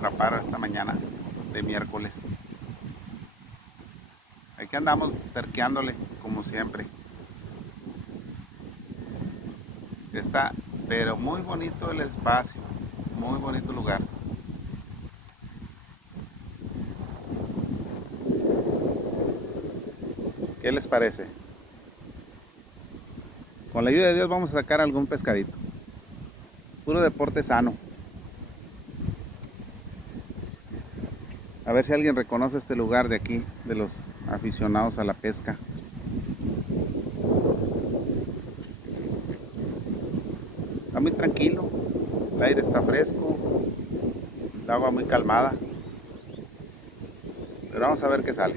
atrapar esta mañana de miércoles. Aquí andamos terqueándole como siempre. Está pero muy bonito el espacio, muy bonito lugar. ¿Qué les parece? Con la ayuda de Dios vamos a sacar algún pescadito. Puro deporte sano. A ver si alguien reconoce este lugar de aquí, de los aficionados a la pesca. Está muy tranquilo, el aire está fresco, el agua muy calmada. Pero vamos a ver qué sale.